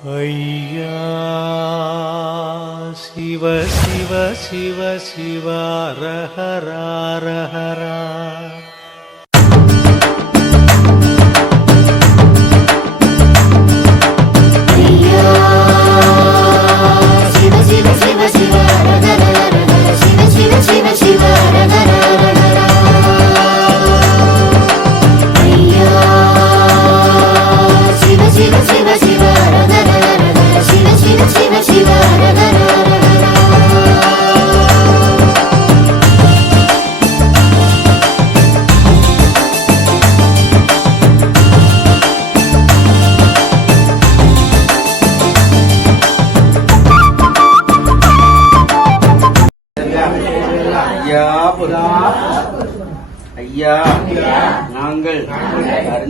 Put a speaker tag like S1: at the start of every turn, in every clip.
S1: ஐயா சிவ சிவ சிவ சிவ ரஹரா ரஹரா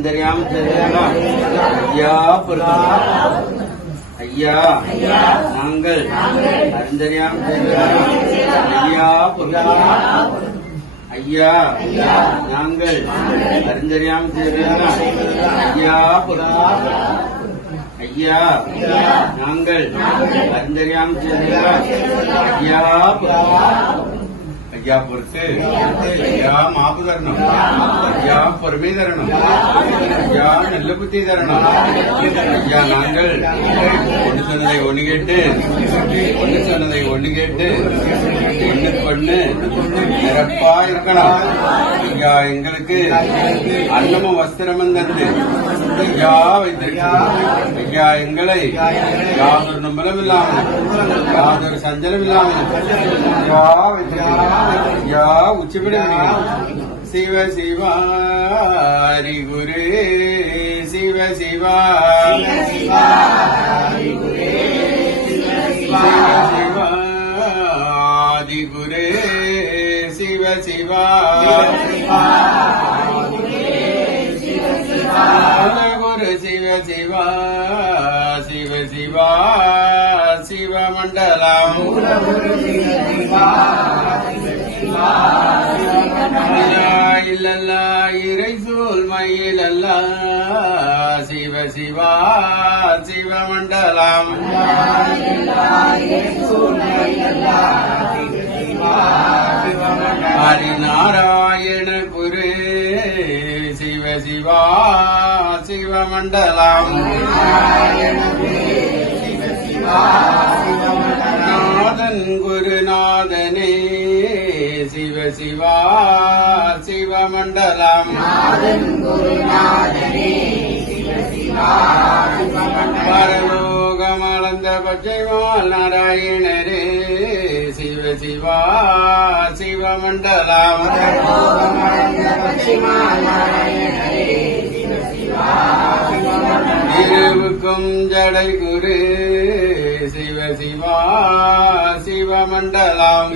S2: அறிந்தறியாமல் ஐயா பொறுப்பு. ஐயா நாங்கள் அறிந்தறியாமல் ஐயா பொறுப்பு. ஐயா நாங்கள் அறிந்தறியாமல் ஐயா பொறுப்பு. ஐயா நாங்கள் அறிந்தறியாமல் ஐயா பொறுப்பு. ஐயா பொறுத்து ஐயா மாப்பு தரணும் ஐயா பொறுமை தரணும் ஐயா நல்ல புத்தி தரணும் ஐயா நாங்கள். ஒன்று சொன்னதை ஒண்ணு கேட்டு ஒண்ணு சொன்னதை ஒண்ணு கேட்டு ஒண்ணுக்கு ஒண்ணு நிரப்பா இருக்கணும். ஐயா எங்களுக்கு அன்னமும் வஸ்திரமும் தந்து ஐயா வைத்திருக்கிறோம். ஐயா எங்களை யாதொரு நம்பலம் இல்லாமல் யாதொரு சஞ்சலம் இல்லாமல் ஐயா வைத்திருக்கிறோம் ஐயா உச்சிபிட சிவ சிவாரி குரு சிவ சிவா சிவ சிவா குரு சிவ சிவா சிவ இல்லல்லா இறை சூல் மயிலல்லா சிவ சிவா சிவ மண்டலம் ஹரிநாராயண குரு சிவ சிவா சிவமண்டலம். நாதன் குருநாதனே சிவ சிவா சிவமண்டலம். பரலோகமளந்த பச்சைவால் நாராயணரே. சிவா சிவ இருவுக்கும் ஜடை குரு சிவ சிவா சிவமண்டலாம்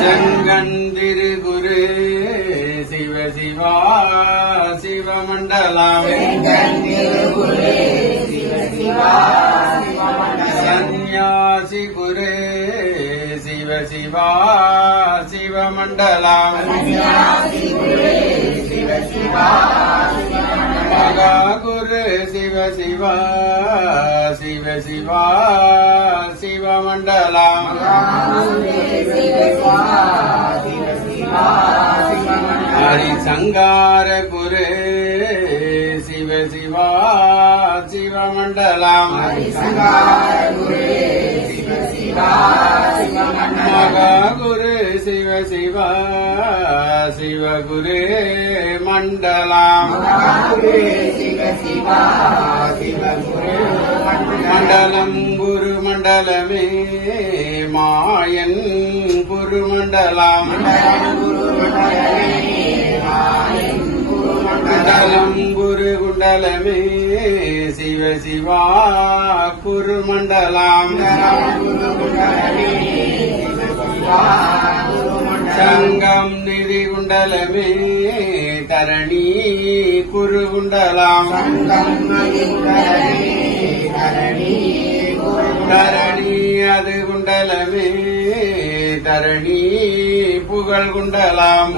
S2: செங்கந்திரு குரு சிவ சிவா சிவமண்டலாம் சிவ மண்டலம் சந்நியாசி குரு சிவ சிவா சிவ மண்டலம். மகா குரு சிவ சிவா சிவ சிவா சிவ மண்டலம். ஹரி சங்கார குரு சிவா சிவமண்டலம். மகா குரு சிவ சிவா சிவகுரு மண்டலம். மண்டலம் குரு மண்டலமே மாயன் குரு மண்டலம். மண்டலம். குரு சிவ சிவா குருமண்டலாம். சங்கம் நிதி குண்டலமே தரணி குருகுண்டலாம். தரணி அது குண்டலமே தரணி புகழ் குண்டலம்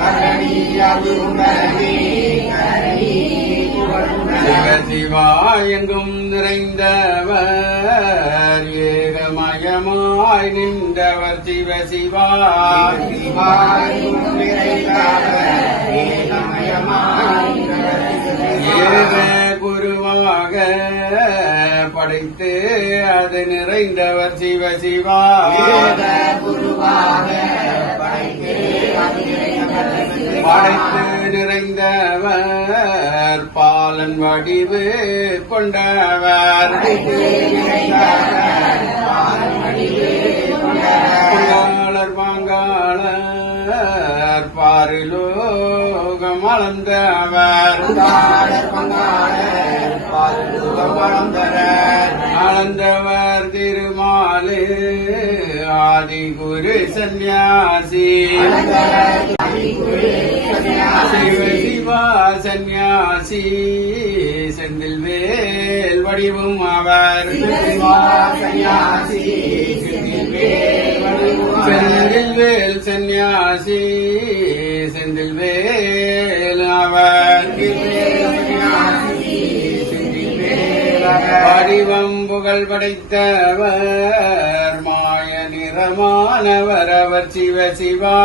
S2: சிவா எங்கும் நிறைந்தவர் ஏகமயமாய் நின்றவர் சிவ சிவா ஏக குருவாக படைத்து அது நிறைந்தவர் சிவ சிவா படைத்து நிறைந்தவர் பாலன் வடிவு கொண்டவர். பொங்காளர் வாங்காளர் பாரிலோகம் அளந்தவர். அளந்தவர் திருமாலு ஆதி குரு சந்நியாசி. சிவ சிவா சந்நியாசி செந்தில் வேல் வடிவும் அவர். செந்தில் வேல் சந்நியாசி செந்தில் வேல் அவர். வடிவம் புகழ் படைத்தவர் மாய நிறமானவர் அவர் சிவ சிவா.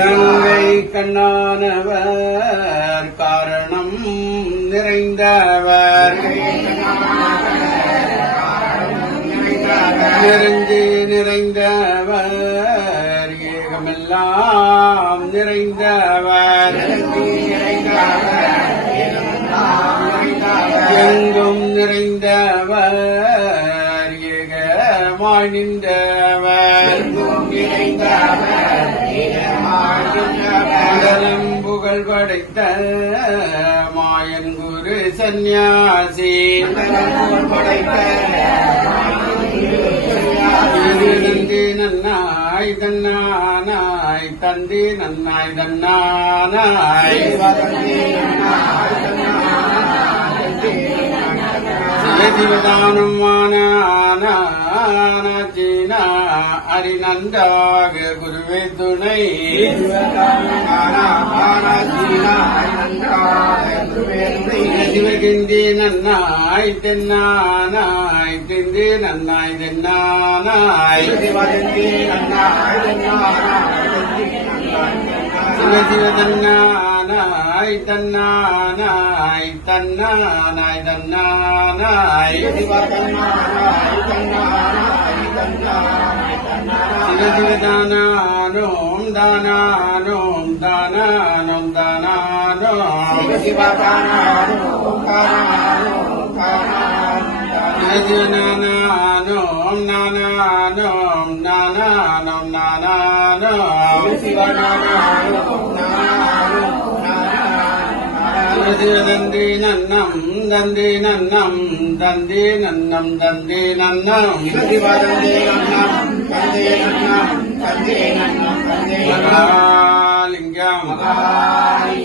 S2: நங்கை கண்ணானவர் காரணம் நிறைந்தவர். நிறைஞ்சு நிறைந்தவர் ஏகமெல்லாம் எங்கும் நிறைந்தவர் ஏகமாய் நின்றவர். உடலும் புகழ் படைத்த மாயன் குரு சந்நியாசி. நந்தி நன்னாய் தன்னானாய் தந்தி நன்னாய் தன்னானாய். சிவதானம் ஆனாச்சீனா அரிநந்தாக குருவே துணை. சிவகிந்தி நன்னாய் தென்னானாய் திந்தி நன்னாய் தென்னானாய். சிவ சிவ தன்னானாய் தன்னானாய் தன்னானாய் தன்னானாய் சிவ சிவ தானானோம் தானானோம் தானானோம் தானானோம் சிவ சிவ நானானோம் நானானோம் நானானோம் తంది నంది నన్నం నంది నన్నం తంది నన్నం తంది నన్నం మహాలింగం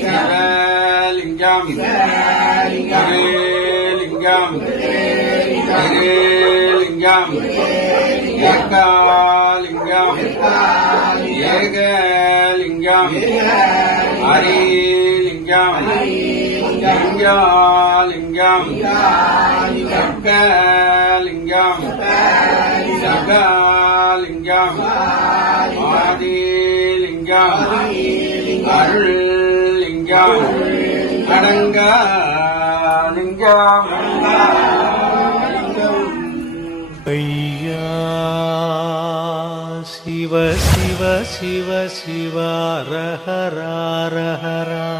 S2: శివలింగం హరేలింగం హరేలింగం ఏకలింగం ఏకలింగం హరిలింగం லிங்கம் சக்கலிங்கம் சகலிங்கம். ஆதிலிங்கம். அருள்லிங்கம். அடங்கலிங்கம்.
S1: ஐயா சிவ சிவ சிவ சிவ ரஹரா
S3: ரஹரா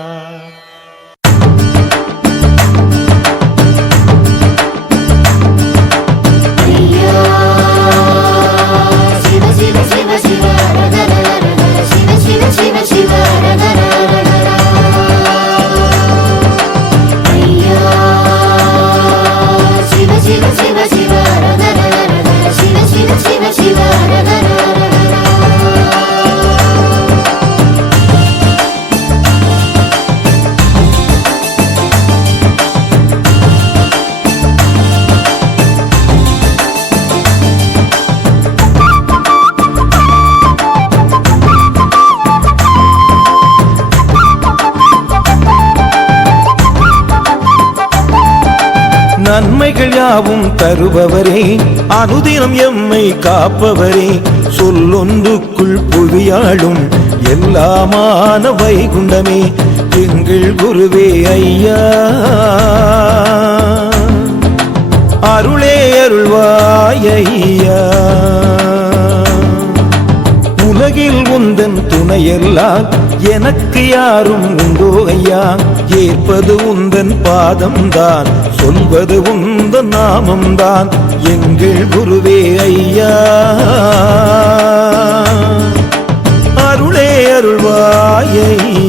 S4: நன்மைகள் யாவும் தருபவரே. அனுதினம் எம்மை காப்பவரே. சொல்லொன்றுக்குள் புவியாளும் எல்லாமான வைகுண்டமே. எங்கள் குருவே ஐயா. அருளே அருள்வாய் ஐயா. உலகில் உந்தன் துணையெல்லாம் எனக்கு யாரும் உண்டோ ஐயா? ஏற்பது உந்தன் பாதம்தான் சொல்வது உந்தன் நாமம்தான். எங்கள் குருவே ஐயா. அருளே அருள்வாயை.